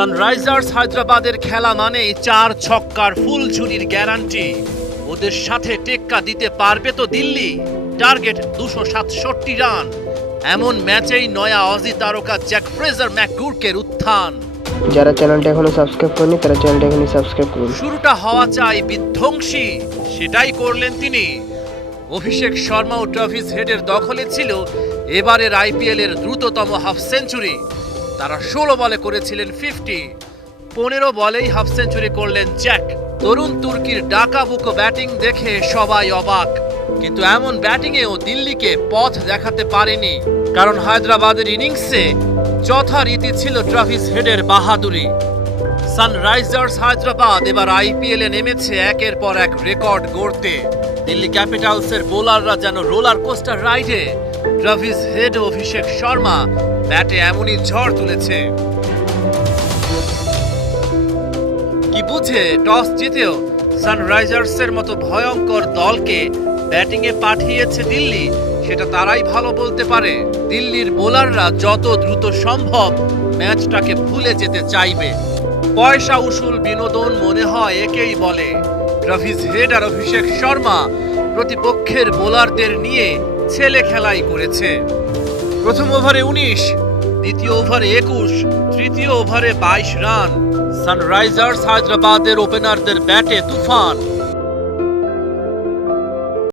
Sunrisers হায়দ্রাবাদের খেলা মানেই 4 ছক্কার ফুল ঝুরির গ্যারান্টি। ওদের সাথে টেক্কা দিতে পারবে তো দিল্লি? Target 267 run. এমন ম্যাচেই নয়া অজি তারকা জ্যাক ফ্রেজার ম্যাকগুরকের উত্থান। যারা চ্যানেলটা এখনো সাবস্ক্রাইব করেনি তারা চ্যানেলটা এখনই সাবস্ক্রাইব করুন। শুরুটা হওয়া চাই বিধ্বংসী, সেটাই করলেন তিনি। অভিষেক শর্মা ও ট্রাভিস হেডের দখলে ছিল এবারের আইপিএল এর দ্রুততম হাফ সেঞ্চুরি। তারা 16 বলে করেছিলেন 50। 15 বলেই হাফ সেঞ্চুরি করলেন জ্যাক। তরুণ তুর্কির ডাকাবুকো ব্যাটিং দেখে সবাই অবাক, কিন্তু এমন ব্যাটিংয়েও দিল্লিকে পথ দেখাতে পারেনি, কারণ হায়দ্রাবাদের ইনিংসে যথারীতি ছিল ট্রাভিস হেডের বাহাদুরি। সানরাইজার্স হায়দ্রাবাদ এবার আইপিএলে নেমেছে একের পর এক রেকর্ড গড়তে। দিল্লি ক্যাপিটালসের বোলাররা যেন রোলার কোস্টার রাইডে। ট্রাভিস হেড ও অভিষেক শর্মা ব্যাটে এমনই ঝড় তুলেছে। কি বুঝে টস জিতেও সানরাইজার্সের মতো ভয়ঙ্কর দলকে ব্যাটিংয়ে পাঠিয়েছে দিল্লি, সেটা তারাই ভালো বলতে পারে। দিল্লির বোলাররা যত দ্রুত সম্ভব ম্যাচটাকে ভুলে যেতে চাইবে। পয়সা উসুল বিনোদন মনে হয় একেই বলে। ট্রাভিস হেড আর অভিষেক শর্মা প্রতিপক্ষের বোলারদের নিয়ে ছেলে খেলাই করেছে। প্রথম ওভারে 19, দ্বিতীয় ওভারে 21, তৃতীয় ওভারে 22 রান। সানরাইজার্স হায়দ্রাবাদের ওপেনারদের ব্যাটে তুফান।